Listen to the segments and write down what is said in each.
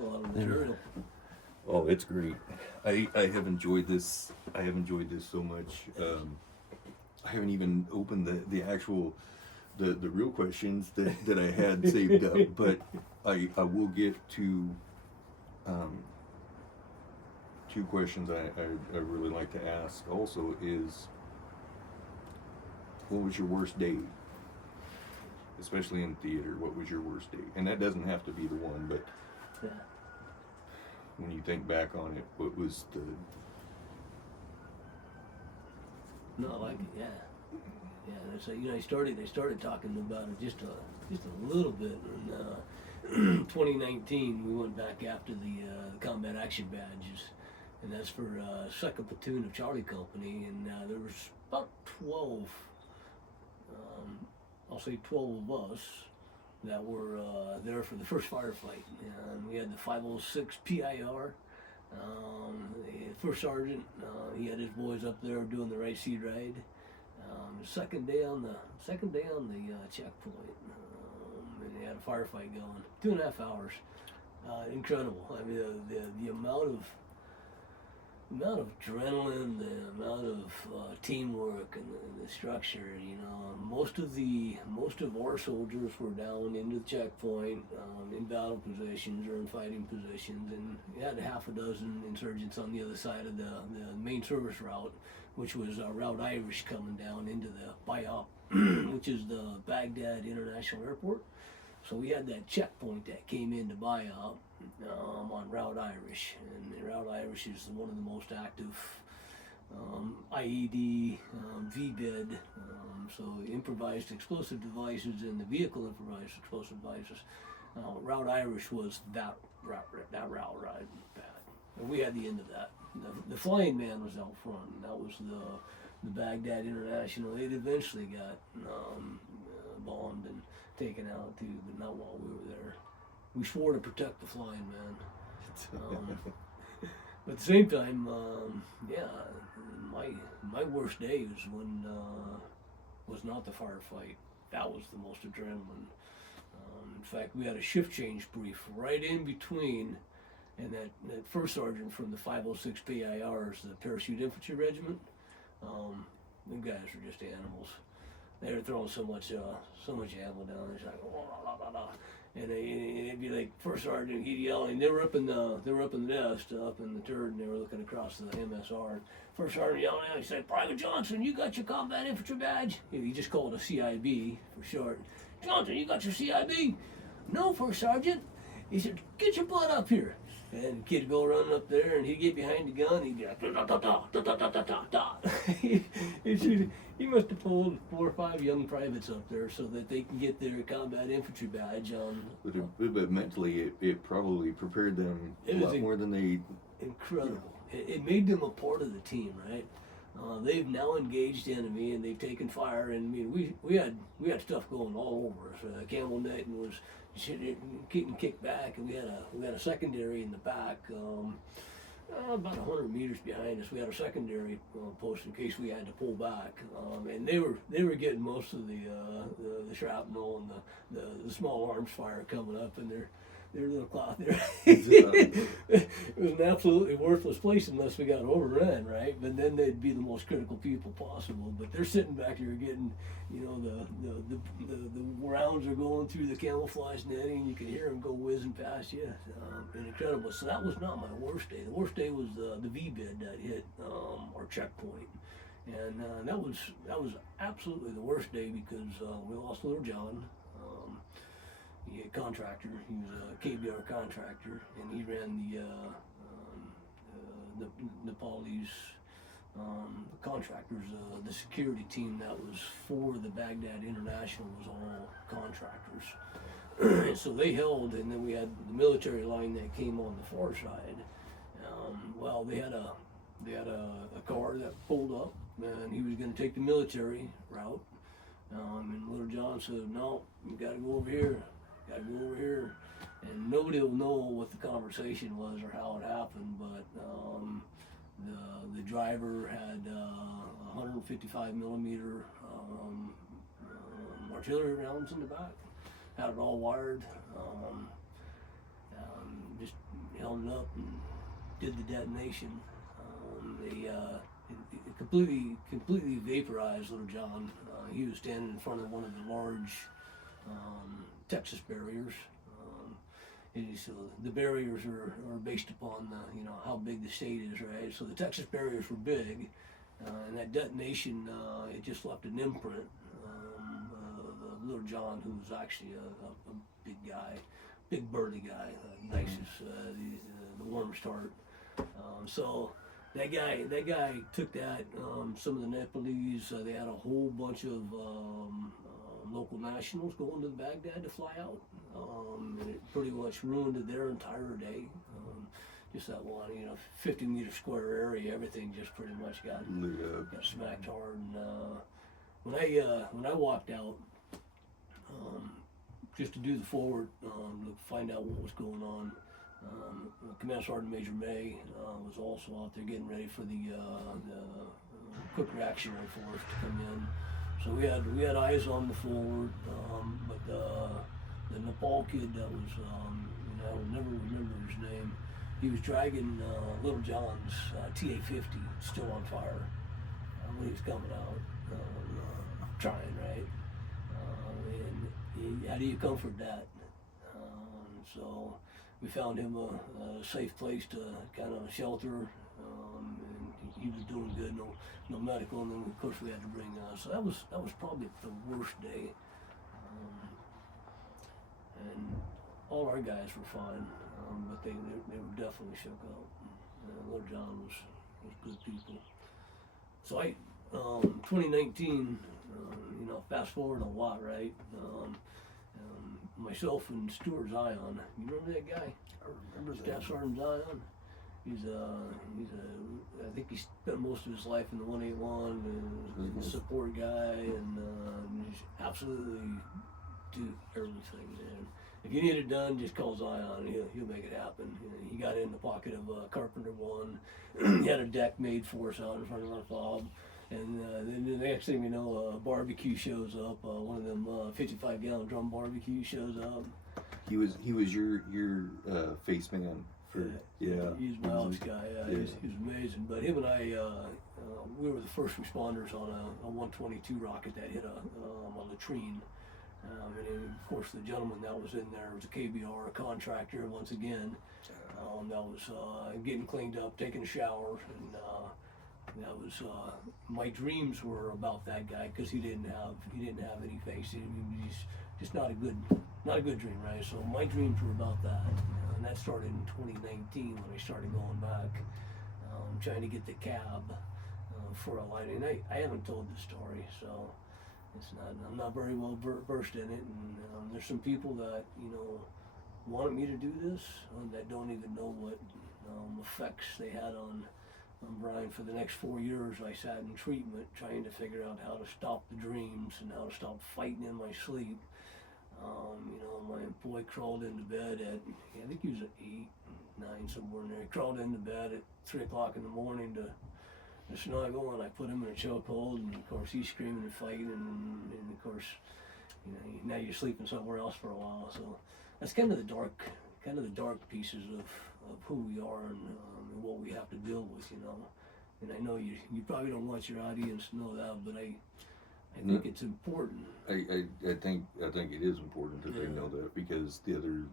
a lot of material. Oh, it's great. I have enjoyed this. I have enjoyed this so much. I haven't even opened the actual the real questions that I had saved up, but I will get to two questions I really like to ask. Also, is what was your worst day? Especially in theater, what was your worst day? And that doesn't have to be the one, but Yeah. when you think back on it, what was the No, like it, yeah. Yeah, and so they started talking about it just a little bit in 2019. We went back after the combat action badges, and that's for second platoon of Charlie Company, and there was about 12. I'll say 12 of us that were there for the first firefight. And we had the 506 PIR. The first sergeant, he had his boys up there doing the right seat ride. Second day on the checkpoint, and they had a firefight going, 2.5 hours. Incredible. I mean, the amount of adrenaline, the amount of teamwork, and the structure. You know, most of our soldiers were down into the checkpoint, in battle positions or in fighting positions, and you had half a dozen insurgents on the other side of the main service route, which was Route Irish coming down into the BIOP, which is the Baghdad International Airport. So we had that checkpoint that came into BIOP on Route Irish, and Route Irish is one of the most active IED, VBID, so improvised explosive devices and the vehicle improvised explosive devices. Route Irish was that route right back. And we had the end of that. The flying man was out front. That was the Baghdad International. It eventually got bombed and taken out too, but not while we were there. We swore to protect the flying man. But at the same time, yeah, my worst day was when was not the firefight. That was the most adrenaline. In fact, we had a shift change brief right in between, and that first sergeant from the 506 PIRs, the Parachute Infantry Regiment. Them guys were just animals. They were throwing so much ammo down. It's like, oh, la, la, la, la. And it'd be like first sergeant, he'd yell, and they were up in the nest, up in the turret, and they were looking across the MSR. First sergeant yelling out, he said, "Private Johnson, you got your combat infantry badge?" He just called it a CIB for short. "Johnson, you got your CIB?" "No, first sergeant." He said, "Get your butt up here." And the kid would go running up there, and he'd get behind the gun, he'd be like, da, da, da, da, da, da, da, da, da. He must have pulled 4 or 5 young privates up there so that they can get their combat infantry badge on. But mentally, it probably prepared them a lot more than they... Incredible. It made them a part of the team, right? They've now engaged the enemy, and they've taken fire, and I mean, we had stuff going all over us. Camel Neck was getting kicked back, and we had a secondary in the back, about 100 meters behind us. We had a secondary post in case we had to pull back, and they were getting most of the shrapnel and the small arms fire coming up, and their little cloth there. It was an absolutely worthless place unless we got overrun, right? But then they'd be the most critical people possible. But they're sitting back here getting, you know, the rounds are going through the camouflage netting, and you can hear them go whizzing past you. And incredible. So that was not my worst day. The worst day was the VBID that hit our checkpoint. And that was absolutely the worst day because we lost Little John. He a contractor. He was a KBR contractor, and he ran the Nepalese contractors. The security team that was for the Baghdad International was all contractors. And so they held, and then we had the military line that came on the far side. Well, they had a car that pulled up, and he was going to take the military route. And Little John said, "No, you got to go over here. Got to go over here." And nobody will know what the conversation was or how it happened, but the driver had 155 millimeter artillery rounds in the back. Had it all wired. Just wound up and did the detonation. It completely vaporized Little John. He was standing in front of one of the large Texas barriers. So the barriers are based upon how big the state is, right? So the Texas barriers were big, and that detonation it just left an imprint. Little John, who was actually a big guy, big burly guy, nice as the warmest heart. So that guy took that. Some of the Nepalese, they had a whole bunch of local nationals going to Baghdad to fly out, and it pretty much ruined their entire day. Just that one, 50-meter square area, everything just pretty much got smacked hard. And when I walked out, just to do the forward, to find out what was going on, Command Sergeant Major May was also out there getting ready for the quick reactionary force to come in. So we had eyes on the forward, but the Nepal kid that was, I will never remember his name. He was dragging Little John's TA-50 still on fire when he was coming out, trying, right? And how do you comfort that? So we found him a safe place to kind of shelter, and he was doing good, no medical, and then of course we had to bring so that was probably the worst day, and all our guys were fine, but they were definitely shook up. Little John was good people. So 2019, fast forward a lot, right? Myself and Stuart Zion, you remember that guy? I remember that. Staff Sergeant Zion. I think he spent most of his life in the 181, and a support guy, and he's absolutely do everything, man. If you need it done, just call Zion, he'll make it happen. He got in the pocket of Carpenter 1. He had a deck made for us out in front of our fob. And then the next thing we know, a barbecue shows up. One of them 55-gallon drum barbecue shows up. He was your face man for He's my ops guy. He's amazing. But him and I, we were the first responders on a 122 rocket that hit a latrine. And of course, the gentleman that was in there was a KBR, a contractor, once again. That was getting cleaned up, taking a shower, and that was my dreams were about that guy because he didn't have any face. He's just not a good dream, right? So my dreams were about that, and that started in 2019 when I started going back, trying to get the cab for a lighting. I haven't told this story, so I'm not very well versed in it, and there's some people that wanted me to do this that don't even know what effects they had on Brian. For the next 4 years, I sat in treatment trying to figure out how to stop the dreams and how to stop fighting in my sleep. My boy crawled into bed at, I think he was at 8, 9, somewhere in there. He crawled into bed at 3 o'clock in the morning to snuggle, and I put him in a chokehold, and of course he's screaming and fighting, and of course, now you're sleeping somewhere else for a while. So that's kind of the dark pieces of who we are and what we have to deal with, And I know you probably don't want your audience to know that, but I think it's important. I think it is important that they know that, because the other,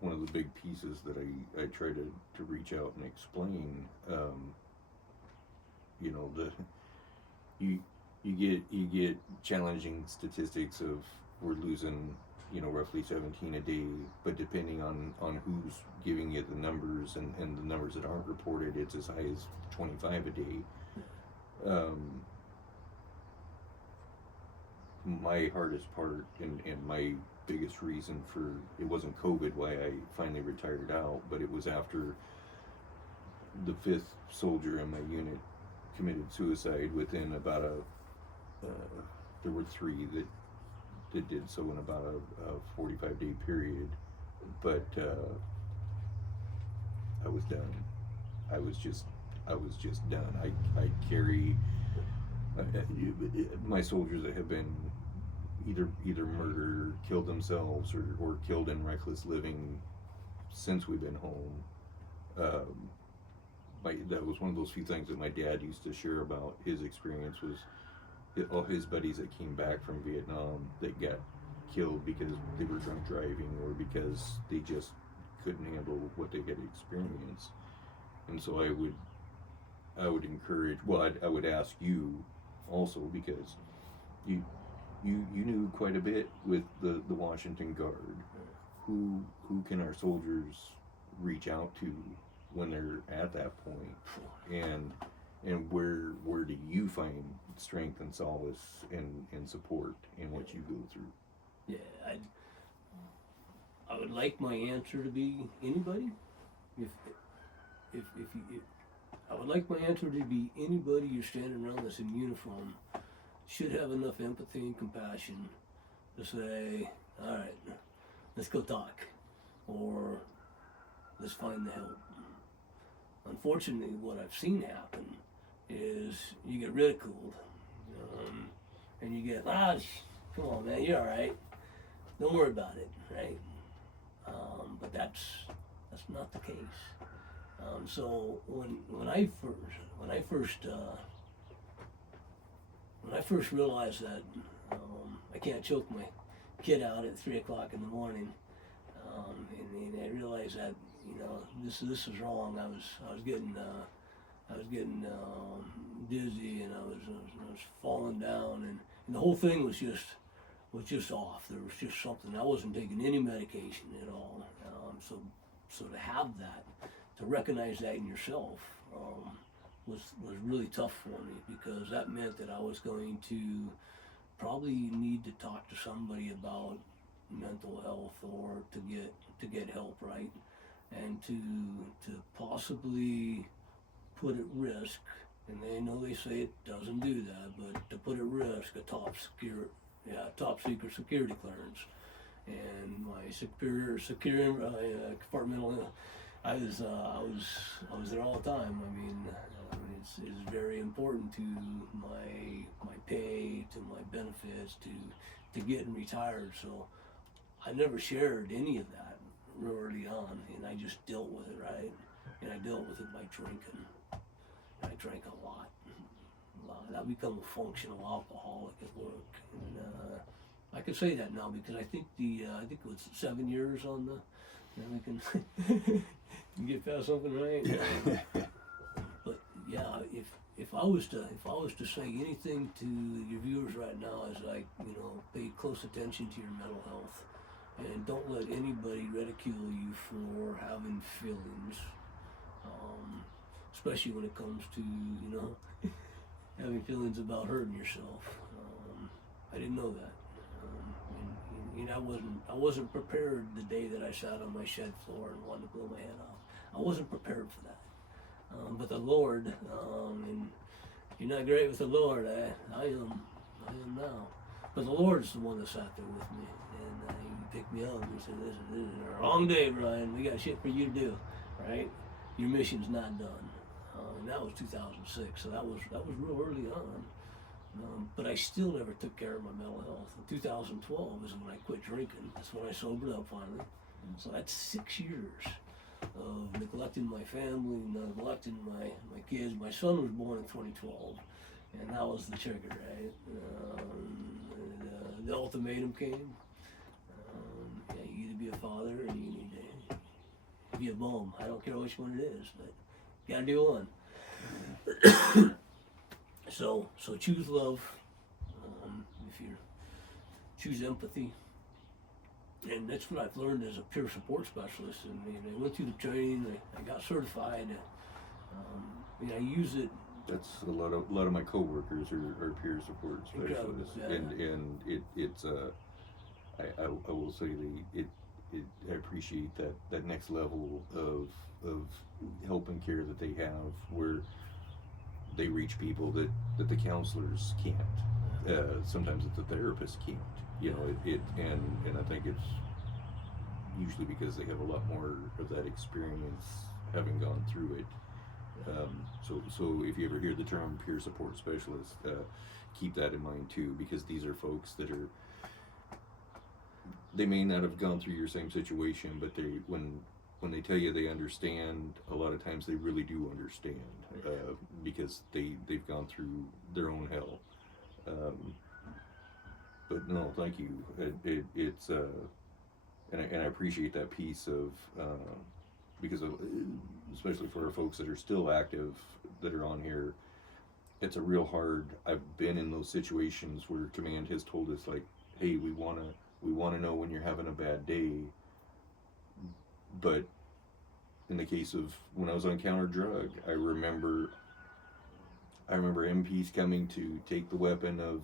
one of the big pieces that I try to reach out and explain, you get challenging statistics of we're losing, roughly 17 a day, but depending on who's giving you the numbers and the numbers that aren't reported, it's as high as 25 a day. My hardest part and my biggest reason for it wasn't COVID why I finally retired out, but it was after the 5th soldier in my unit committed suicide within about there were 3 that did so in about a 45-day period, but I was done. I was just done. I carry my soldiers that have been either murdered, killed themselves, or killed in reckless living since we've been home. That was one of those few things that my dad used to share about his experience was all his buddies that came back from Vietnam that got killed because they were drunk driving or because they just couldn't handle what they had experienced. And so I would encourage, well, I would ask you also, because you knew quite a bit with the Washington Guard. Who can our soldiers reach out to when they're at that point, and where do you find strength and solace and support in what you go through? Yeah, I would like my answer to be anybody. If I would like my answer to be anybody you're standing around that's in uniform should have enough empathy and compassion to say, all right, let's go talk, or let's find the help. Unfortunately, what I've seen happen is you get ridiculed, and you get, come on, man, you're all right. Don't worry about it, right? But that's not the case. So when I first realized that I can't choke my kid out at 3 o'clock in the morning, and I realized that this is wrong. I was getting dizzy, and I was falling down, and the whole thing was just off. There was just something. I wasn't taking any medication at all. So to have that, to recognize that in yourself, was really tough for me, because that meant that I was going to probably need to talk to somebody about mental health, or to get help, right? And to possibly put at risk, and they say it doesn't do that, but to put at risk a top secret security clearance. And my superior compartmental, I was there all the time. I mean, it's very important to my pay, to my benefits, to getting retired. So I never shared any of that early on, and I just dealt with it, right? And I dealt with it by drinking. And I drank a lot. I become a functional alcoholic at work, and I can say that now because I think it was 7 years on the. We can get past something, right? Yeah. But yeah, if I was to say anything to your viewers right now, is like, pay close attention to your mental health, and don't let anybody ridicule you for having feelings, especially when it comes to having feelings about hurting yourself. I didn't know that. And I wasn't prepared the day that I sat on my shed floor and wanted to blow my head off. I wasn't prepared for that. But the Lord, and you're not great with the Lord. I am now. But the Lord's the one that sat there with me, and he picked me up and he said, "This is a long day, Brian. We got shit for you to do, right? Your mission's not done." And that was 2006, so that was real early on. But I still never took care of my mental health. In 2012 is when I quit drinking. That's when I sobered up finally. So that's 6 years of neglecting my family, neglecting my kids. My son was born in 2012, and that was the trigger, right? The ultimatum came. You need to be a father, and you need to be a mom. I don't care which one it is, but you gotta do one. So choose love. If you choose empathy, and that's what I've learned as a peer support specialist. And I went through the training. I got certified. I use it. That's a lot of my coworkers are peer support specialists, yeah. and it's I will say I appreciate that next level of help and care that they have, where they reach people that the counselors can't. Sometimes that the therapists can't. And I think it's usually because they have a lot more of that experience having gone through it. So if you ever hear the term peer support specialist, keep that in mind too, because these are folks that they may not have gone through your same situation, but when when they tell you they understand, a lot of times they really do understand, because they've gone through their own hell. But no, thank you. It's and I appreciate that piece of, because of, especially for our folks that are still active, that are on here. It's a real hard. I've been in those situations where command has told us, like, hey, we wanna know when you're having a bad day. But in the case of when I was on counter drug, I remember MPs coming to take the weapon of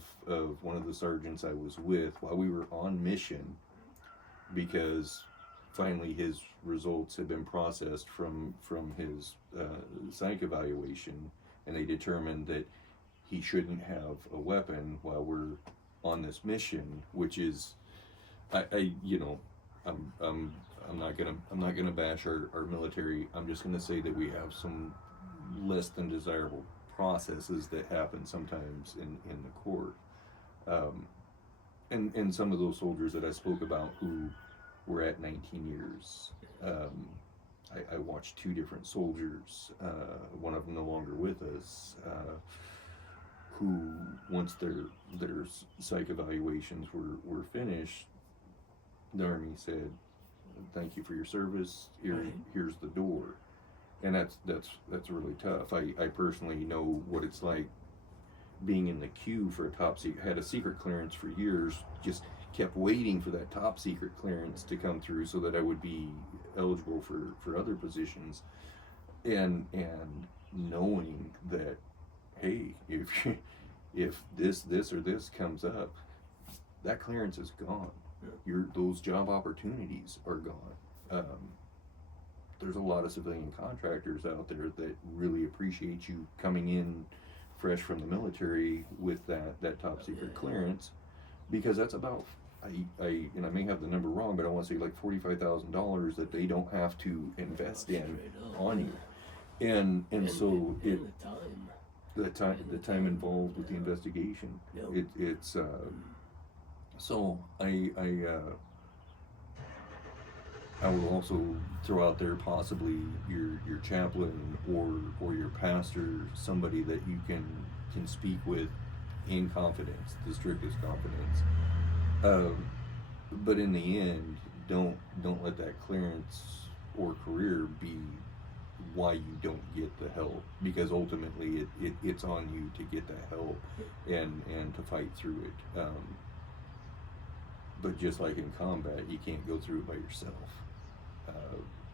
one of the sergeants I was with while we were on mission, because finally his results had been processed from his psych evaluation, and they determined that he shouldn't have a weapon while we're on this mission, which is, I you know, I'm not gonna bash our military. I'm just gonna say that we have some less than desirable processes that happen sometimes in the Corps, and some of those soldiers that I spoke about who were at 19 years. I watched two different soldiers, one of them no longer with us, who, once their psych evaluations were finished, the Army said, "Thank you for your service. Here's the door," and that's really tough. I personally know what it's like being in the queue for a top secret. Had a secret clearance for years, just kept waiting for that top secret clearance to come through so that I would be eligible for other positions, and knowing that, hey, if this or this comes up, that clearance is gone. Those job opportunities are gone. There's a lot of civilian contractors out there that really appreciate you coming in fresh from the military with that top secret clearance, because that's about, and I may have the number wrong, but I want to say like $45,000 that they don't have to invest in on you, and so the time involved with the investigation. It's so I will also throw out there possibly your chaplain or your pastor, somebody that you can speak with in confidence, the strictest confidence. But in the end, don't let that clearance or career be why you don't get the help, because ultimately it's on you to get that help and to fight through it. But just like in combat, you can't go through it by yourself.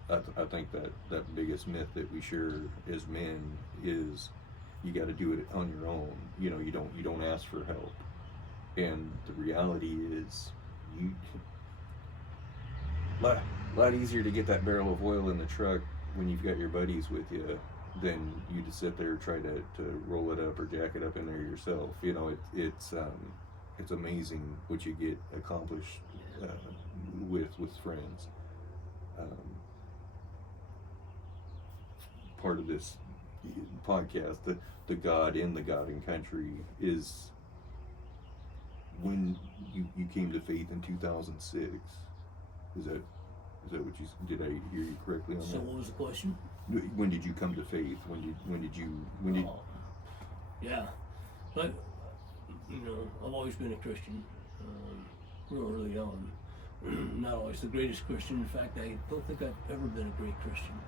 I think that biggest myth that we share as men is you got to do it on your own. You know, you don't ask for help. And the reality is, lot easier to get that barrel of oil in the truck when you've got your buddies with you than you to sit there try to roll it up or jack it up in there yourself. You know, it's amazing what you get accomplished with friends. Part of this podcast, the God in the God and Country, is when you came to faith in 2006. Is that what you did? I hear you correctly on that? So what was the question? When did you come to faith? When did? Yeah, but I've always been a Christian, real early on. Not always the greatest Christian. In fact, I don't think I've ever been a great Christian.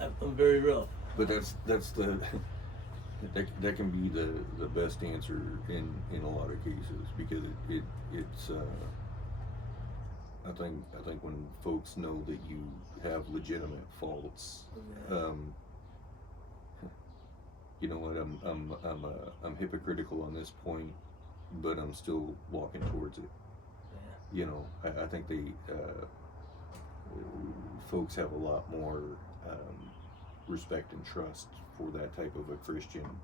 I'm very rough. But that's that can be the best answer in a lot of cases, because it's I think when folks know that you have legitimate faults, you know what, I'm hypocritical on this point, but I'm still walking towards it. You know, I think folks have a lot more respect and trust for that type of a Christian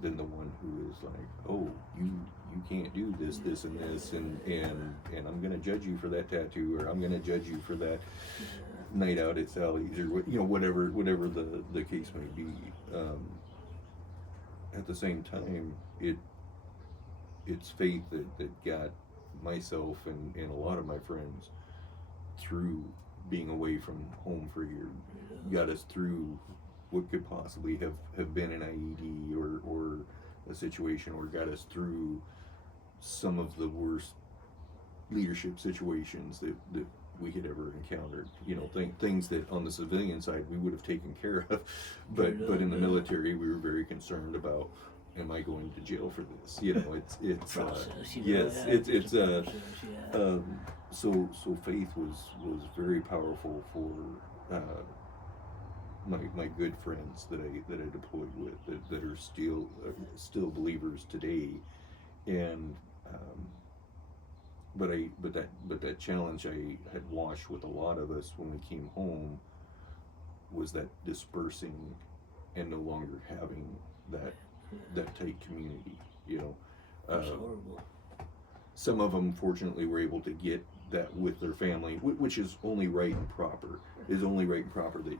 than the one who is like, oh, you can't do this, and this, and I'm gonna judge you for that tattoo, or I'm gonna judge you for that night out at Sally's, or whatever the case may be. At the same time, it's faith that got myself and a lot of my friends through being away from home for a year, got us through what could possibly have been an IED or a situation, or got us through some of the worst leadership situations that we had ever encountered. You know, things that on the civilian side we would have taken care of, but in the military we were very concerned about. Am I going to jail for this? You know, it's Process, yes, it's it's a process, yeah. so faith was very powerful for my good friends that I deployed with that are still believers today, and but that challenge I had washed with a lot of us when we came home was that dispersing and no longer having that tight community, you know. That's horrible. Some of them fortunately were able to get that with their family, which is only right and proper. Is only right and proper that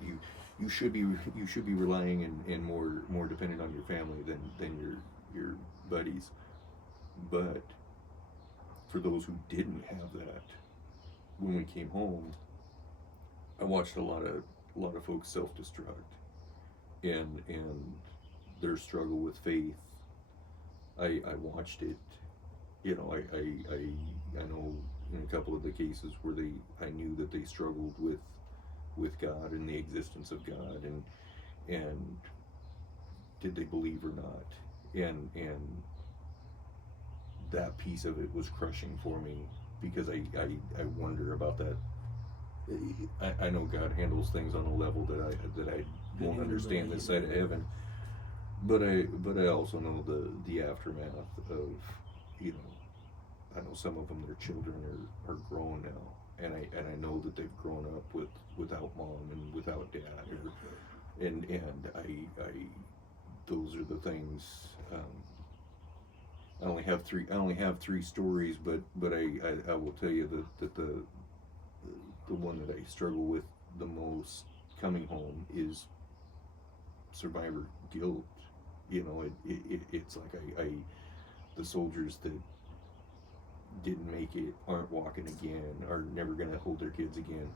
you should be relying and more dependent on your family than your buddies. But for those who didn't have that, when we came home, I watched a lot of folks self-destruct, and their struggle with faith. I watched it. You know, I know in a couple of the cases where I knew that they struggled with God and the existence of God, and did they believe or not, and that piece of it was crushing for me, because I wonder about that. I know God handles things on a level that I won't understand this side of heaven, but I also know the aftermath of, you know, I know some of them, their children are grown now, and I know that they've grown up without mom and without dad, and I those are the things. I only have three stories, but I will tell you that the one that I struggle with the most coming home is survivor guilt. You know, it's like the soldiers that didn't make it, aren't walking again, are never gonna hold their kids again.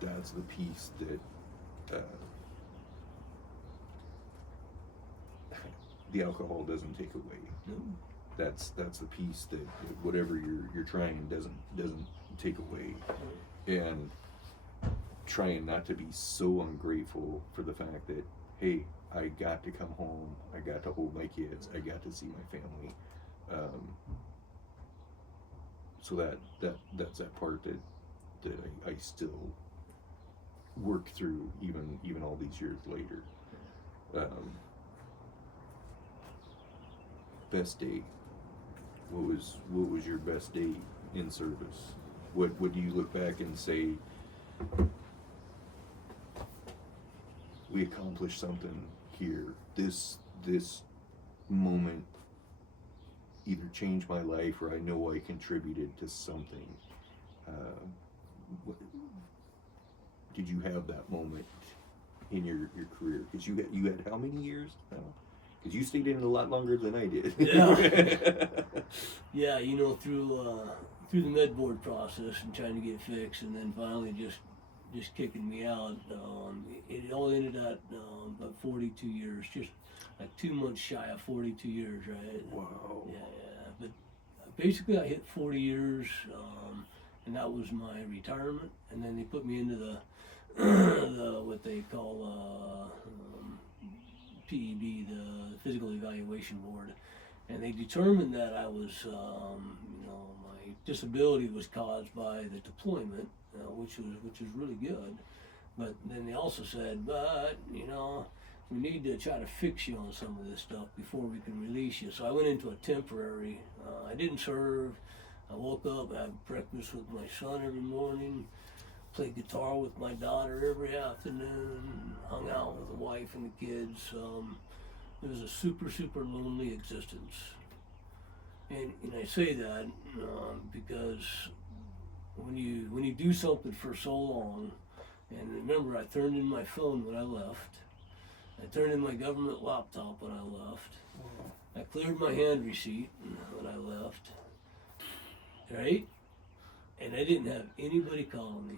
That's the piece that the alcohol doesn't take away. No. That's the piece that whatever you're trying doesn't take away, and trying not to be so ungrateful for the fact that, hey, I got to come home, I got to hold my kids, I got to see my family. So that's that part that I still work through even all these years later. Best day. What was your best day in service? What do you look back and say, we accomplished something here? This moment either changed my life, or I know I contributed to something. Did you have that moment in your career? Because you had how many years now? Because you stayed in it a lot longer than I did. Yeah. Yeah, you know, through the med board process and trying to get fixed, and then finally just kicking me out. It all ended at about 42 years, just like 2 months shy of 42 years, right? Wow. Yeah. But basically, I hit 40 years, and that was my retirement. And then they put me into the what they call PEB, the Physical Evaluation Board, and they determined that I was, my disability was caused by the deployment, which was really good. But then they also said, but we need to try to fix you on some of this stuff before we can release you. So I went into a temporary. I didn't serve. I woke up, had breakfast with my son every morning, played guitar with my daughter every afternoon, hung out with the wife and the kids. It was a super, super lonely existence. And I say that because when you do something for so long, and remember, I turned in my phone when I left. I turned in my government laptop when I left. I cleared my hand receipt when I left. Right? and I didn't have anybody calling me.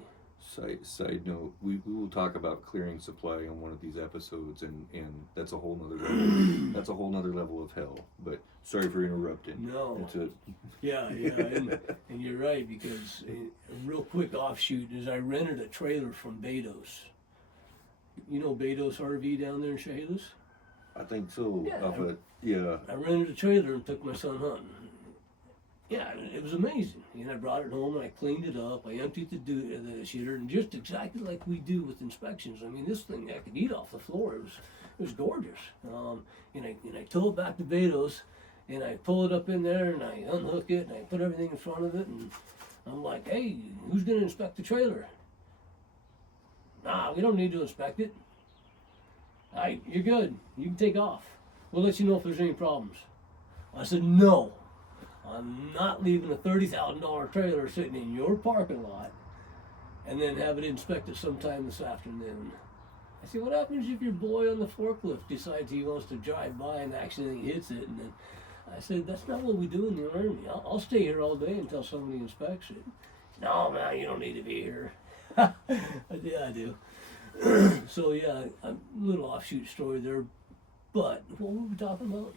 Side note, we will talk about clearing supply on one of these episodes, and that's a whole nother level. That's a whole nother level of hell. But sorry for interrupting. No. That's it. Yeah, and you're right, because a real quick offshoot is I rented a trailer from Betos. You know Betos RV down there in Chehalis? I think so. Yeah, Yeah. I rented a trailer and took my son hunting. Yeah, it was amazing. And I brought it home and I cleaned it up. I emptied the shitter, and just exactly like we do with inspections. I mean, this thing I could eat off the floor. It was gorgeous. And I tow it back to Betos, and I pull it up in there and I unhook it and I put everything in front of it, and I'm like, hey, who's gonna inspect the trailer? Nah, we don't need to inspect it. All right, you're good. You can take off. We'll let you know if there's any problems. I said, no. I'm not leaving a $30,000 trailer sitting in your parking lot and then have it inspected sometime this afternoon. I said, what happens if your boy on the forklift decides he wants to drive by and accidentally hits it? And then I said, that's not what we do in the Army. I'll stay here all day until somebody inspects it. No, man, you don't need to be here. Yeah, I do. So yeah, a little offshoot story there. But what were we talking about?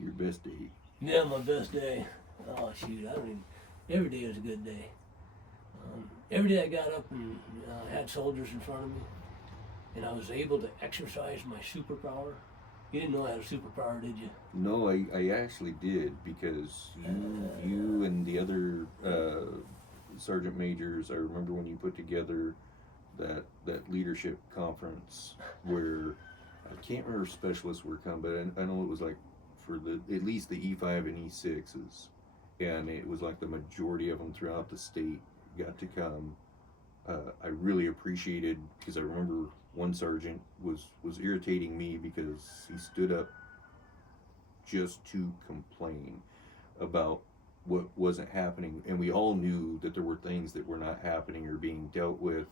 Your best day. Yeah, my best day. Oh shoot, I don't even. Every day was a good day. Every day I got up and had soldiers in front of me, and I was able to exercise my superpower. You didn't know I had a superpower, did you? No, I actually did, because you and the other sergeant majors, I remember when you put together that leadership conference where I can't remember if specialists were come, but I know it was like for at least the E5 and E6s, and it was like the majority of them throughout the state got to come. I really appreciated, because I remember one sergeant was irritating me because he stood up just to complain about what wasn't happening, and we all knew that there were things that were not happening or being dealt with,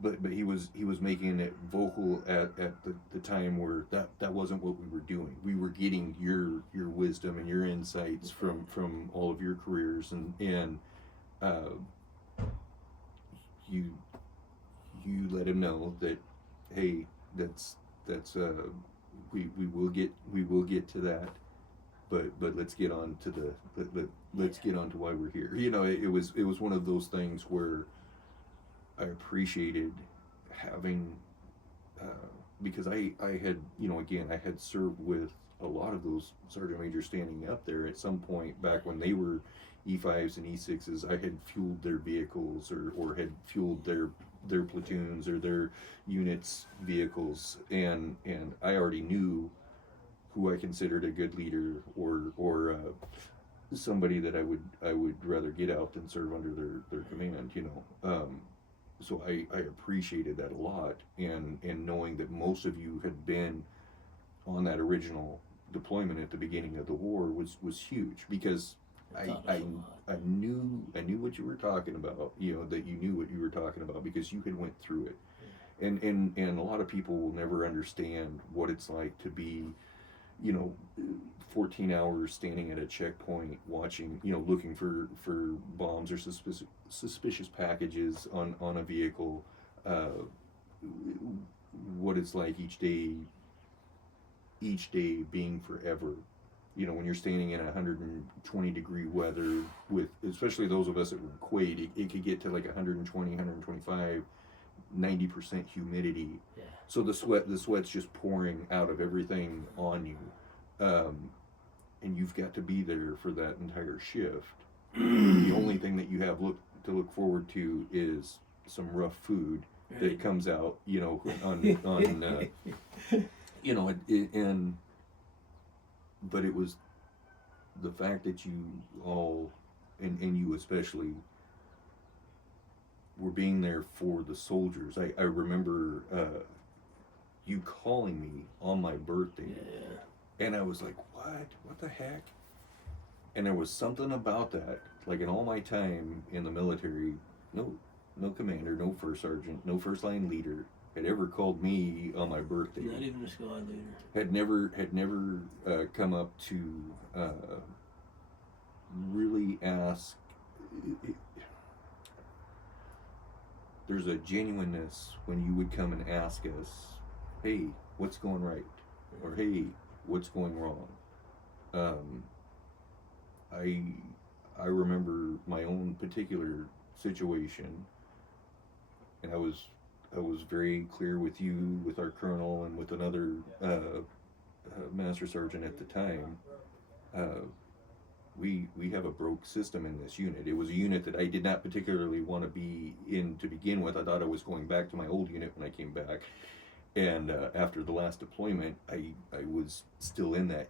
but he was making it vocal at the time where that wasn't what we were doing. We were getting your wisdom and your insights from all of your careers, and you let him know that, hey, that's we will get to that, but let's get on to let's get on to why we're here. You know, it was one of those things where I appreciated having, because I had, you know, again, I had served with a lot of those sergeant majors standing up there at some point back when they were E5s and E6s. I had fueled their vehicles, or had fueled their platoons or their units' vehicles, and I already knew who I considered a good leader, or somebody that I would rather get out than serve under their command, you know. So I appreciated that a lot, and knowing that most of you had been on that original deployment at the beginning of the war was huge, because I knew what you were talking about, you know, that you knew what you were talking about because you had went through it. And a lot of people will never understand what it's like to be, you know, 14 hours standing at a checkpoint watching, you know, looking for bombs or suspicious packages on a vehicle, what it's like each day being forever. You know, when you're standing in 120 degree weather, with especially those of us that were in Kuwait, it could get to like 120, 125, 90% humidity. Yeah. So the sweat's just pouring out of everything on you. And you've got to be there for that entire shift. The only thing that you have to look forward to is some rough food that comes out, you know, on you know, but it was the fact that you all, and you especially, were being there for the soldiers. I remember you calling me on my birthday. Yeah. And I was like, what the heck? And there was something about that, like in all my time in the military, no commander, no first sergeant, no first line leader had ever called me on my birthday. Not even a squad leader. Had never come up to really ask there's a genuineness when you would come and ask us, hey, what's going right? Or hey, what's going wrong? I remember my own particular situation, and I was very clear with you, with our colonel, and with another master sergeant at the time. We have a broke system in this unit. It was a unit that I did not particularly want to be in to begin with. I thought I was going back to my old unit when I came back, and after the last deployment, I was still in that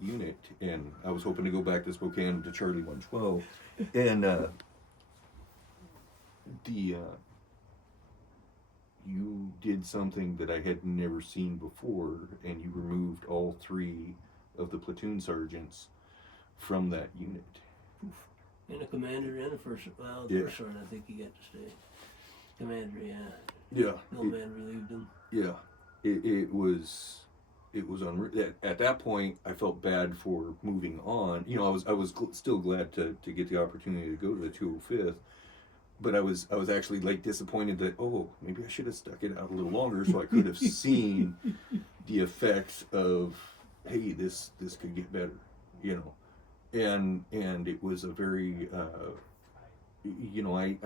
unit, and I was hoping to go back to Spokane to Charlie 112, and you did something that I had never seen before, and you removed all 3 of the platoon sergeants from that unit. And a commander and a first, well, the Yeah. first sergeant, I think he got to stay. Commander, yeah. Yeah. No man relieved him. Yeah. It was unreal. At that point, I felt bad for moving on. You know, I was still glad to get the opportunity to go to the 205th, but I was actually like disappointed that, oh, maybe I should have stuck it out a little longer so I could have seen the effects of, hey, this could get better, you know. And it was a very you know, I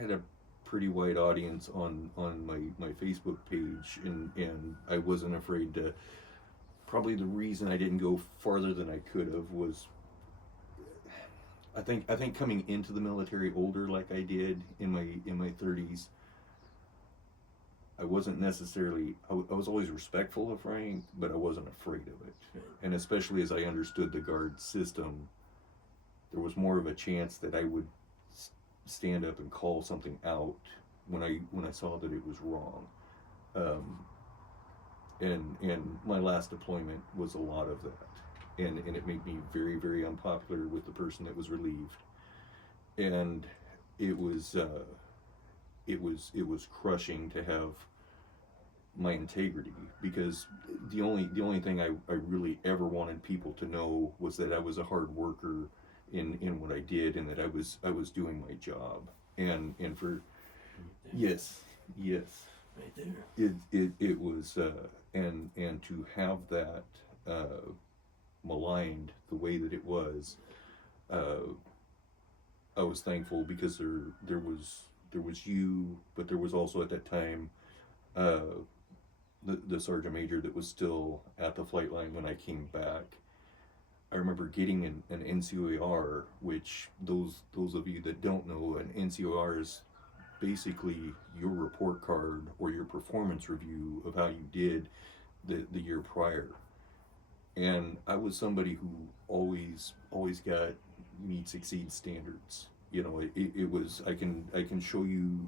had a pretty wide audience on my Facebook page, and I wasn't afraid to. Probably the reason I didn't go farther than I could have was, I think coming into the military older like I did in my 30s, I wasn't necessarily, I was always respectful of rank, but I wasn't afraid of it. Right. And especially as I understood the guard system, there was more of a chance that I would stand up and call something out when I saw that it was wrong. And my last deployment was a lot of that, and it made me very, very unpopular with the person that was relieved, and it was crushing to have my integrity, because the only thing I really ever wanted people to know was that I was a hard worker in what I did, and that I was doing my job, and for yes Right there. it was and to have that maligned the way that it was, I was thankful, because there was you, but there was also at that time the sergeant major that was still at the flight line when I came back. I remember getting an NCOR, which those of you that don't know, an NCOR is basically your report card or your performance review of how you did the year prior. And I was somebody who always got meets exceed standards. You know, it was, I can show you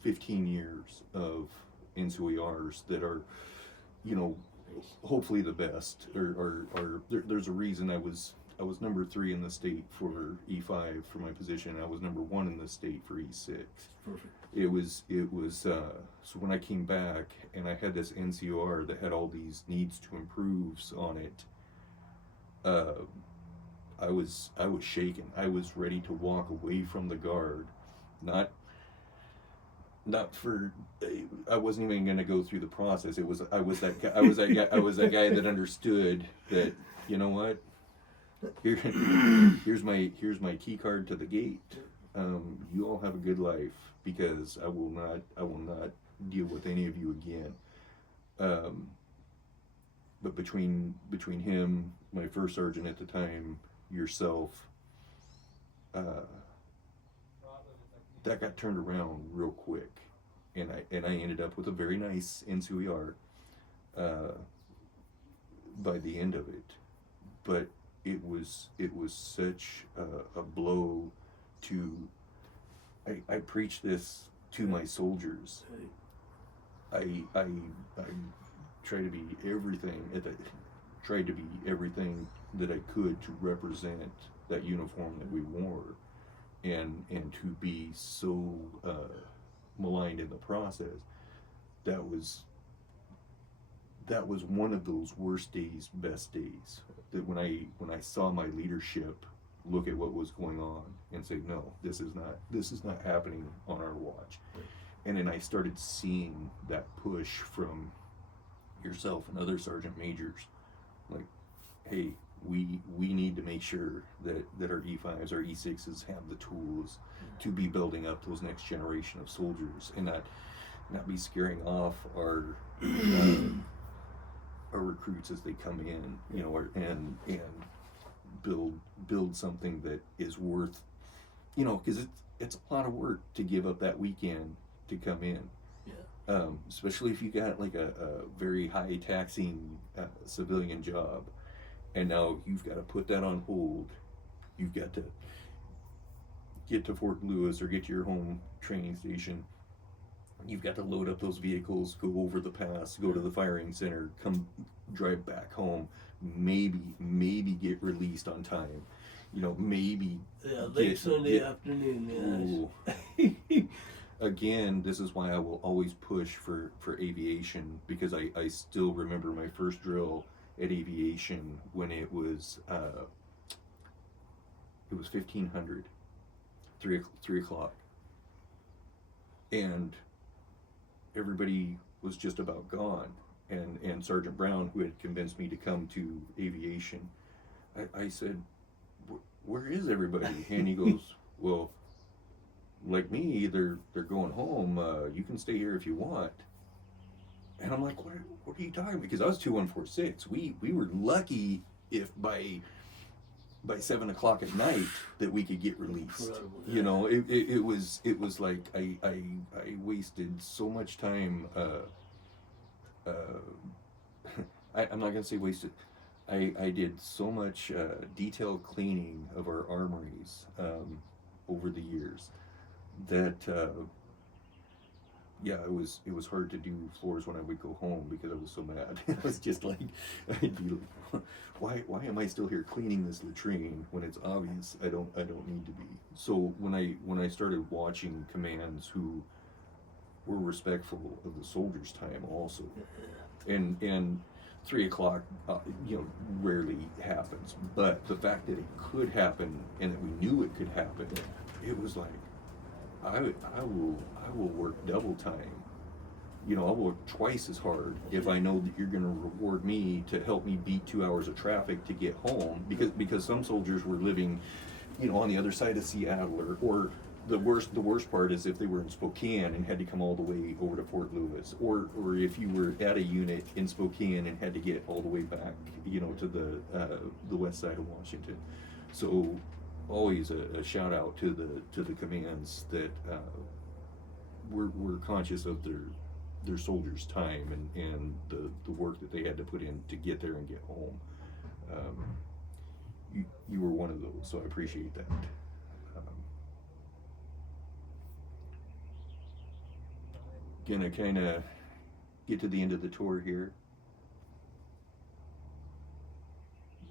15 years of NCORs that are, you know, hopefully the best, or there's a reason I was number 3 in the state for E5 for my position. I was number 1 in the state for E6. Perfect. It was so when I came back and I had this NCOR that had all these needs to improves on it, I was shaken. I was ready to walk away from the guard, not for, I wasn't even going to go through the process. I was that guy that understood that, you know what, here's my key card to the gate. You all have a good life, because I will not deal with any of you again. But between him, my first sergeant at the time, yourself, that got turned around real quick, and I ended up with a very nice NCOR by the end of it. But it was such a blow to. I preach this to my soldiers. I tried to be everything that I could to represent that uniform that we wore, and to be so maligned in the process. That was one of those worst days, best days. That when I saw my leadership look at what was going on and say, no, this is not happening on our watch. And then I started seeing that push from yourself and other sergeant majors, like, hey, we need to make sure that our E5s, our E6s have the tools to be building up those next generation of soldiers, and not be scaring off our recruits as they come in, you know, and build something that is worth, you know, because it's a lot of work to give up that weekend to come in. Yeah. Especially if you got like a very high taxing civilian job, and now you've got to put that on hold. You've got to get to Fort Lewis or get to your home training station. You've got to load up those vehicles, go over the pass, go to the firing center, come drive back home, maybe get released on time. You know, maybe Late Sunday afternoon, yes. Again, this is why I will always push for aviation, because I still remember my first drill at aviation when it was 1500, 3 o'clock, and everybody was just about gone, and Sergeant Brown, who had convinced me to come to aviation, I said, where is everybody? And he goes, well, like me, they're going home. You can stay here if you want. And I'm like, what are you talking about? Because I was 2146. We were lucky if by 7 o'clock at night that we could get released. Yeah. You know, it was like I wasted so much time. I'm not gonna say wasted. I did so much detailed cleaning of our armories over the years that yeah, it was hard to do floors when I would go home because I was so mad. It was just like, I'd be like, why am I still here cleaning this latrine when it's obvious I don't need to be. So when I started watching commands who were respectful of the soldiers' time also, and 3 o'clock, you know, rarely happens, but the fact that it could happen and that we knew it could happen, it was like, I will work double time. You know, I'll work twice as hard if I know that you're going to reward me to help me beat 2 hours of traffic to get home, because some soldiers were living, you know, on the other side of Seattle, or the worst part is if they were in Spokane and had to come all the way over to Fort Lewis, or if you were at a unit in Spokane and had to get all the way back, you know, to the west side of Washington. So always a shout out to the commands that were conscious of their soldiers' time and the work that they had to put in to get there and get home. You were one of those, so I appreciate that. Gonna kind of get to the end of the tour here.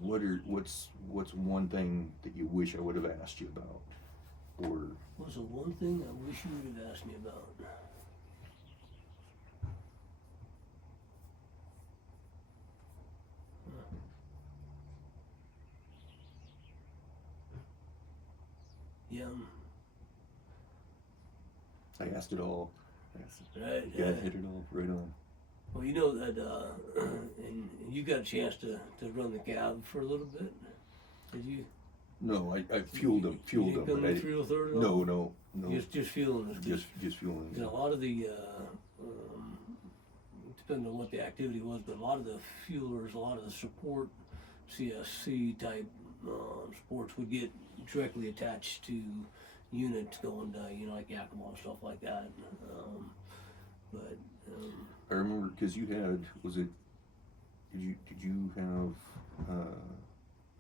What's one thing that you wish I would have asked you about, or What's the one thing I wish you would have asked me about? Yeah. I asked it all. Right. Yeah, hit it all right on. Well, you know that, and you got a chance to run the cab for a little bit. Did you? No, I fueled them, You but didn't I come through a third at all? no. Just fueling us. Just fueling. Because a lot of the, depending on what the activity was, but a lot of the fuelers, a lot of the support CSC type sports would get directly attached to units going to, you know, like Yakima and stuff like that. I remember because you had, did you have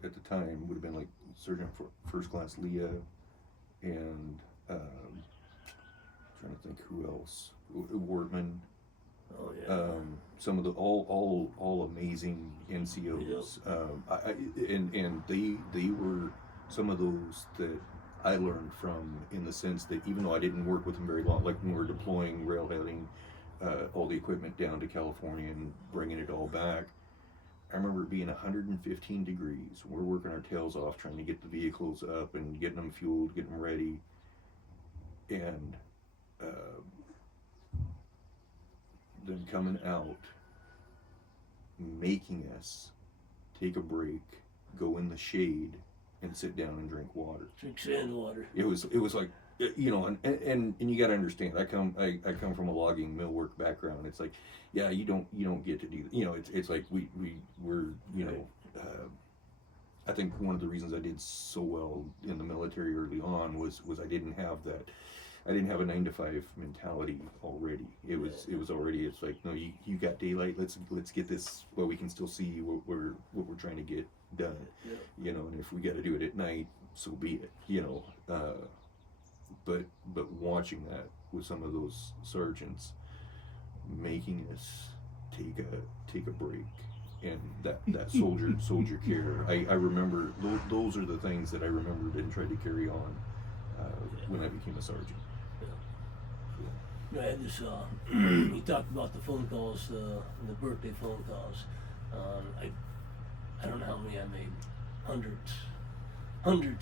at the time would have been like Sergeant First Class Leah and trying to think who else, Wortman. Oh yeah. Some of the all amazing NCOs. And they were some of those that I learned from, in the sense that even though I didn't work with them very long, like when we were deploying, railheading all the equipment down to California and bringing it all back, I remember it being 115 degrees. We're working our tails off trying to get the vehicles up and getting them fueled, getting them ready, and them coming out, making us take a break, go in the shade, and sit down and drink water. Drink sand water. It was like, you know, and you got to understand. I come from a logging millwork background. It's like, yeah, you don't get to do, you know. It's like we're, you know. I think one of the reasons I did so well in the military early on was I didn't have that. I didn't have a 9-to-5 mentality already. It was already. It's like, no, you got daylight. Let's get this while we can still see what we're trying to get done. Yeah. You know, and if we got to do it at night, so be it. You know, but watching that with some of those sergeants, making us take a break, and that soldier care. I remember those are the things that I remembered and tried to carry on when I became a sergeant. I had this, you talked about the phone calls, the birthday phone calls. I don't know how many I made, hundreds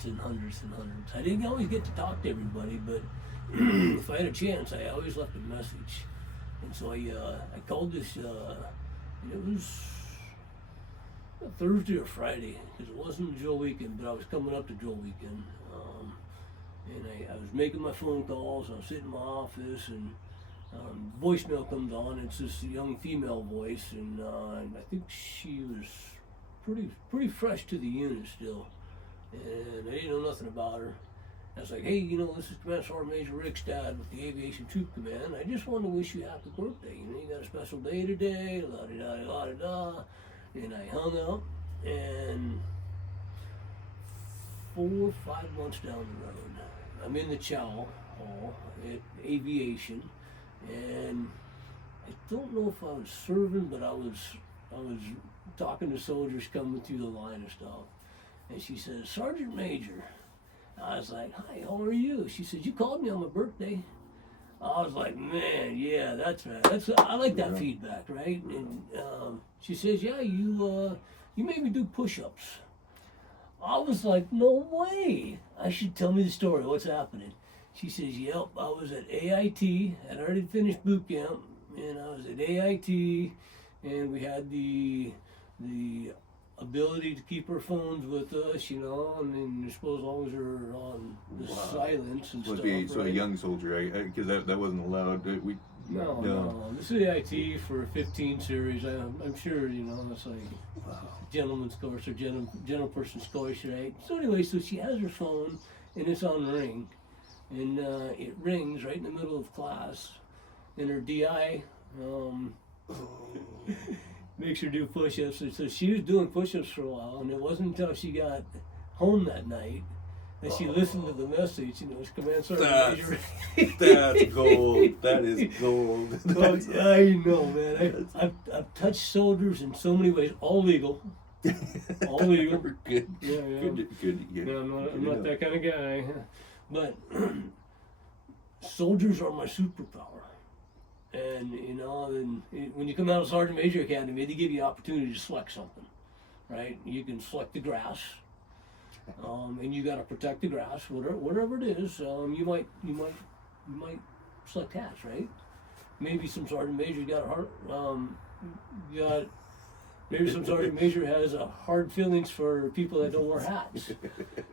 and hundreds. I didn't always get to talk to everybody, but if I had a chance, I always left a message. And so I called this, it was a Thursday or Friday, because it wasn't drill weekend, but I was coming up to drill weekend. And I was making my phone calls. I was sitting in my office, and voicemail comes on. It's this young female voice, and I think she was pretty fresh to the unit still, and I didn't know nothing about her. I was like, hey, you know, this is Command Sergeant Major Rikstad with the Aviation Troop Command. I just want to wish you a happy birthday. You know, you got a special day today, la-di-da-di-la-di-da. And I hung up, and 4 or 5 months down the road, I'm in the chow hall at aviation, and I don't know if I was serving, but I was talking to soldiers coming through the line and stuff. And she says, Sergeant Major. I was like, hi, how are you? She says, you called me on my birthday. I was like, man, yeah, that's right. I like that feedback, right? And she says, yeah, you made me do push-ups. I was like, no way. I should tell me the story. What's happening? She says, yep, I was at AIT. I'd already finished boot camp, and I was at AIT, and we had the ability to keep our phones with us, you know. I mean, I suppose as long as they're on the silence and stuff. So a young soldier, because that wasn't allowed. No. This is AIT for a 15 series. I'm sure, you know, that's like gentleman's course or general person's course, right? So anyway, so she has her phone, and it's on ring, and it rings right in the middle of class, and her DI makes her do push-ups. And so she was doing push-ups for a while, and it wasn't until she got home that night that she listened to the message, and it was Command Sergeant Major. That's gold. That is gold. I know, man. I've touched soldiers in so many ways, all legal. All legal. Good. Yeah. Good. Yeah. No, I'm not that kind of guy. But soldiers are my superpower. And, you know, when you come out of Sergeant Major Academy, they give you opportunity to select something, right? You can select the grass. And you got to protect the grass, whatever it is. You might select hats, right? Maybe some sergeant major maybe some sergeant major has hard feelings for people that don't wear hats.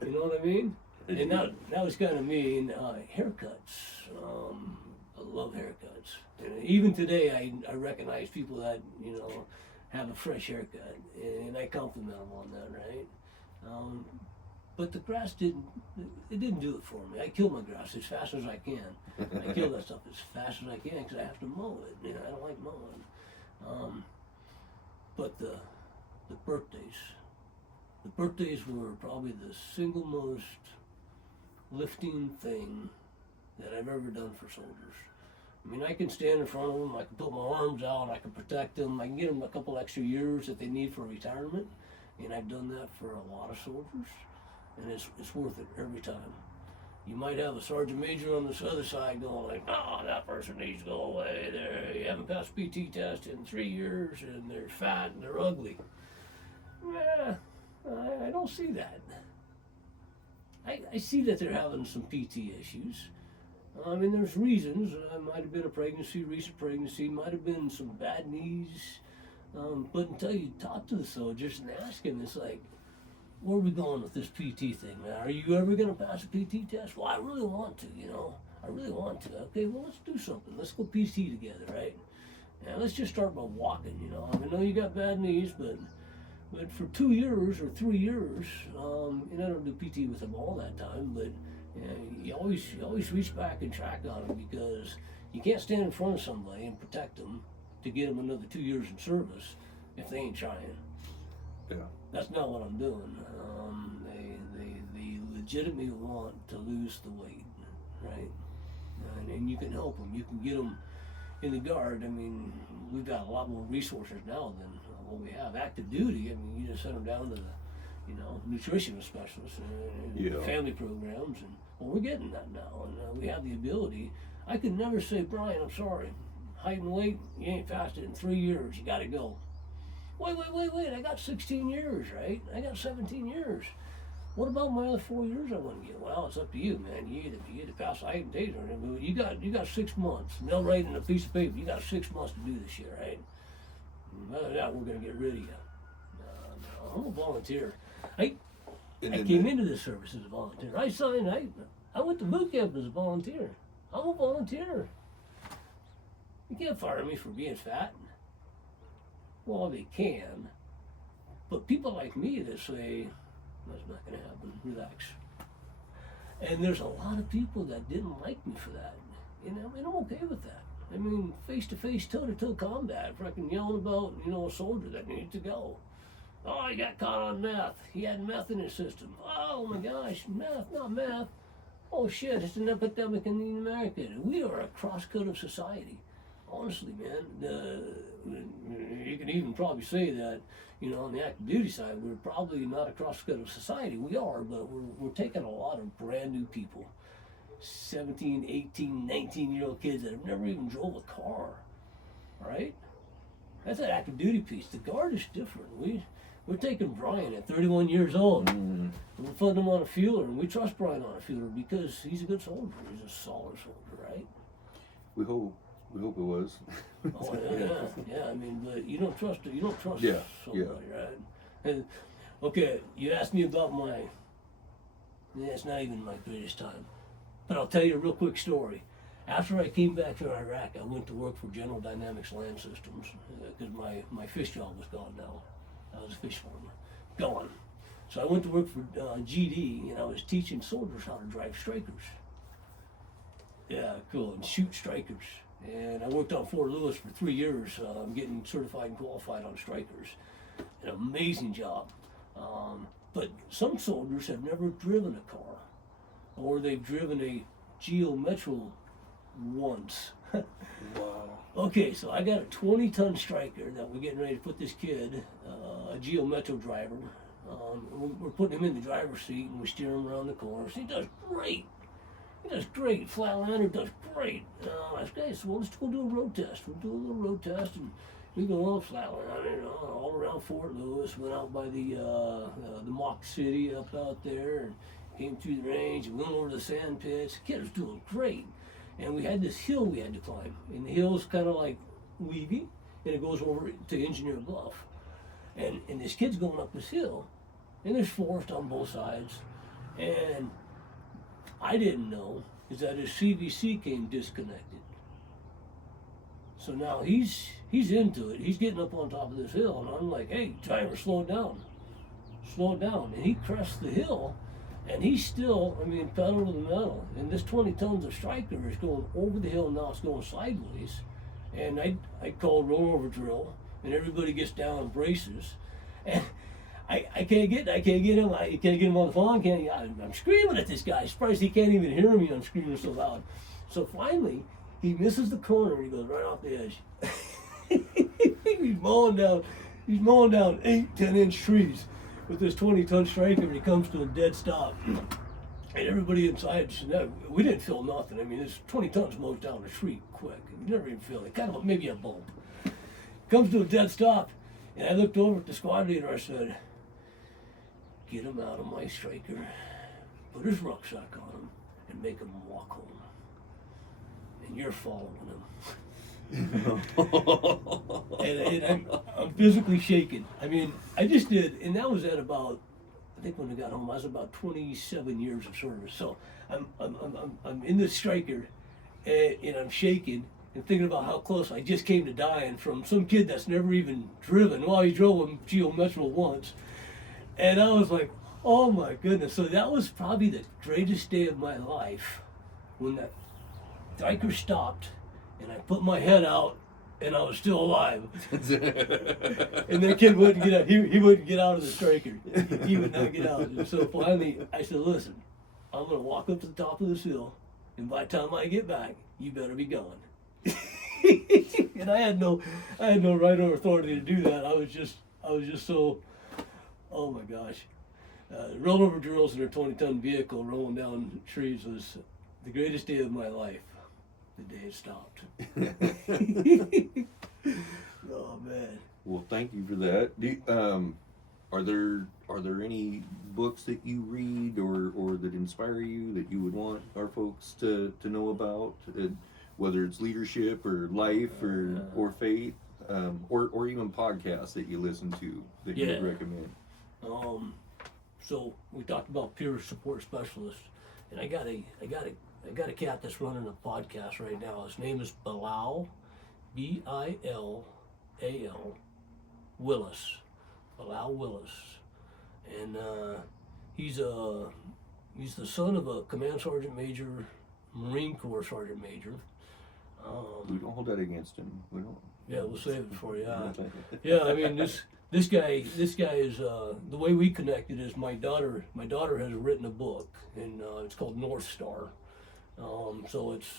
You know what I mean? And that was kind of me. And haircuts, I love haircuts. And even today, I recognize people that, you know, have a fresh haircut, and I compliment them on that, right? But the grass didn't do it for me. I kill my grass as fast as I can. I kill that stuff as fast as I can because I have to mow it. You know, I don't like mowing. But the birthdays were probably the single most lifting thing that I've ever done for soldiers. I mean, I can stand in front of them, I can put my arms out, I can protect them, I can get them a couple extra years that they need for retirement, and I've done that for a lot of soldiers. And it's worth it every time. You might have a sergeant major on this other side going like, no, that person needs to go away. You haven't passed PT test in 3 years, and they're fat and they're ugly. Nah, I don't see that. I see that they're having some PT issues. I mean, there's reasons. Might have been a pregnancy, recent pregnancy, might have been some bad knees. But until you talk to the soldiers and ask them, it's like, where are we going with this PT thing, man? Are you ever going to pass a PT test? Well, I really want to, you know. I really want to. Okay, well, let's do something. Let's go PT together, right? And let's just start by walking, you know. I know you got bad knees, but for 2 years or 3 years, and I don't do PT with them all that time, but you always reach back and track on them, because you can't stand in front of somebody and protect them to get them another 2 years in service if they ain't trying. Yeah. That's not what I'm doing. They legitimately want to lose the weight, right? And you can help them. You can get them in the Guard. I mean, we've got a lot more resources now than what we have. Active duty, I mean, you just send them down to the, you know, nutrition specialists and family programs, and well, we're getting that now, and we have the ability. I could never say, Brian, I'm sorry, height and weight, you ain't fasted in 3 years, you gotta go. Wait, I got 16 years, right? I got 17 years. What about my other 4 years I want to get? Well, it's up to you, man. You either pass the height and taser, and you got 6 months. And they'll write in a piece of paper, you got 6 months to do this shit, right? Other than that, we're gonna get rid of you. No, I'm a volunteer. I came into this service as a volunteer. I went to boot camp as a volunteer. I'm a volunteer. You can't fire me for being fat. Well, they can, but people like me that say, that's not gonna happen, relax. And there's a lot of people that didn't like me for that, you know, and I'm okay with that. I mean, face-to-face, toe-to-toe combat, freaking yelling about, you know, a soldier that needs to go. Oh, he got caught on meth. He had meth in his system. Oh my gosh, meth, not meth. Oh shit, it's an epidemic in America. We are a cross-cut of society. Honestly, man, you can even probably say that, you know, on the active duty side, we're probably not a cross-cut of society. We are, but we're taking a lot of brand new people. 17, 18, 19-year-old kids that have never even drove a car, right? That's that active duty piece. The Guard is different. We're taking Brian at 31 years old. And we're putting him on a feeler, and we trust Brian on a feeler because he's a good soldier. He's a solid soldier, right? We hope it was. Oh yeah. I mean, but you don't trust somebody, right? And okay, you asked me about it's not even my greatest time, but I'll tell you a real quick story. After I came back from Iraq, I went to work for General Dynamics Land Systems because my fish job was gone now. I was a fish farmer, gone. So I went to work for GD, and I was teaching soldiers how to drive strikers. Yeah, cool, and shoot strikers. And I worked on Fort Lewis for 3 years, getting certified and qualified on strikers. An amazing job. But some soldiers have never driven a car, or they've driven a Geo Metro once. Wow. Okay, so I got a 20-ton striker that we're getting ready to put this kid, a Geo Metro driver. We're putting him in the driver's seat, and we steer him around the course. He does great. He does great. Flatlander does great. Okay, so let's go do a road test. We'll do a little road test, and we go on Flatlander, you know, all around Fort Lewis. Went out by the Mock City up out there, and came through the range, and went over to the sand pits. The kid was doing great. And we had this hill we had to climb. And the hill's kind of like weavy, and it goes over to Engineer Bluff. And this kid's going up this hill, and there's forest on both sides. And I didn't know is that his CVC came disconnected. So now he's into it. He's getting up on top of this hill, and I'm like, hey, driver, slow it down. Slow it down. And he crests the hill, and he's still, pedal to the metal. And this 20 tons of striker is going over the hill, now it's going sideways. And I call rollover drill, and everybody gets down and braces. And I can't get him on the phone. I'm screaming at this guy. I'm surprised he can't even hear me. I'm screaming so loud. So finally, he misses the corner, and he goes right off the edge. He's mowing down 8, 10-inch trees with this 20-ton striker, and he comes to a dead stop. And everybody inside, we didn't feel nothing. This 20 tons mows down a tree quick. You never even feel it. Kind of maybe a bump. Comes to a dead stop, and I looked over at the squad leader. I said, get him out of my striker, put his rucksack on him, and make him walk home. And you're following him. and I'm physically shaking. I mean, I just did, and that was at about, I think when I got home, I was about 27 years of service. So I'm in the striker, and I'm shaking and thinking about how close I just came to dying from some kid that's never even driven. Well, he drove a Geo Metro once, and I was like, oh my goodness. So that was probably the greatest day of my life when that striker stopped, and I put my head out, and I was still alive. And that kid wouldn't get out. He wouldn't get out of the striker. He would not get out. And so finally, I said, "Listen, I'm going to walk up to the top of this hill, and by the time I get back, you better be gone." And I had no right or authority to do that. I was just so, oh my gosh. Rollover drills in a 20-ton vehicle rolling down trees was the greatest day of my life. The day it stopped. Oh man. Well, thank you for that. Are there any books that you read or that inspire you that you would want our folks to know about, whether it's leadership or life or faith, or even podcasts that you listen to that you would recommend? So we talked about peer support specialists, and I got a cat that's running a podcast right now. His name is Bilal, Bilal Willis, Bilal Willis, and he's the son of a Command Sergeant Major, Marine Corps Sergeant Major. We don't hold that against him. We don't. Yeah, we'll save it for you. Yeah, I mean this guy is the way we connected is my daughter has written a book, and it's called North Star. So it's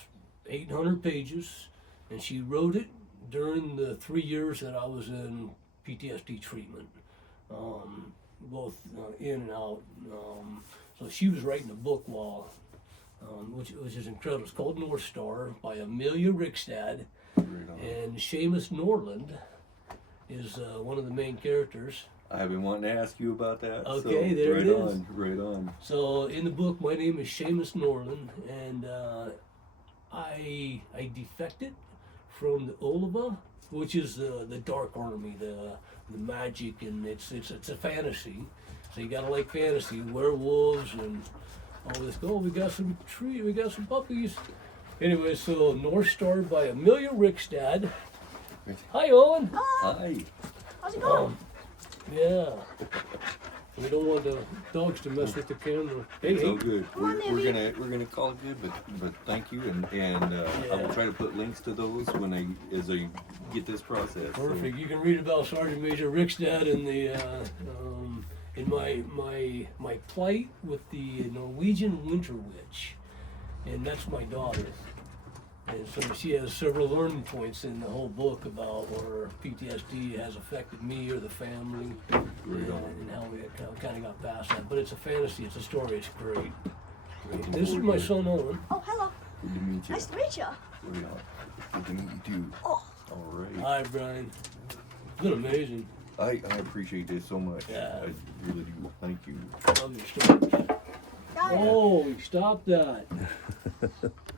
800 pages, and she wrote it during the 3 years that I was in PTSD treatment, both in and out. So she was writing a book while, which is incredible. It's called North Star by Amelia Rikstad, and Seamus Norland is one of the main characters. I've been wanting to ask you about that. Okay, so there right it is. Right on. So in the book, my name is Seamus Norland, and I defected from the Oliva, which is the dark army, the magic, and it's a fantasy. So you gotta like fantasy, werewolves and all this. Oh, we got some puppies. Anyway, so North Star by Amelia Rikstad. Hi, Owen. Hi. How's it going? Yeah. We don't want the dogs to mess with the camera. Hey, It's all good. on, We're Navy. gonna call it good, but thank you, and I will try to put links to those as I get this process. so. Perfect. You can read about Sergeant Major Rikstad in the in my plight with the Norwegian winter witch, and that's my daughter. And so she has several learning points in the whole book about where PTSD has affected me or the family, and how we kind of got past that. But it's a fantasy. It's a story. It's great. This is my son Owen. Oh, hello. Good to meet you. Nice to meet you. Right on. Good to meet you too. Oh, All right. Hi, Brian. It's been amazing. I appreciate this so much. Yeah. I really do. Thank you. Love your stories. got it. Oh, stop that.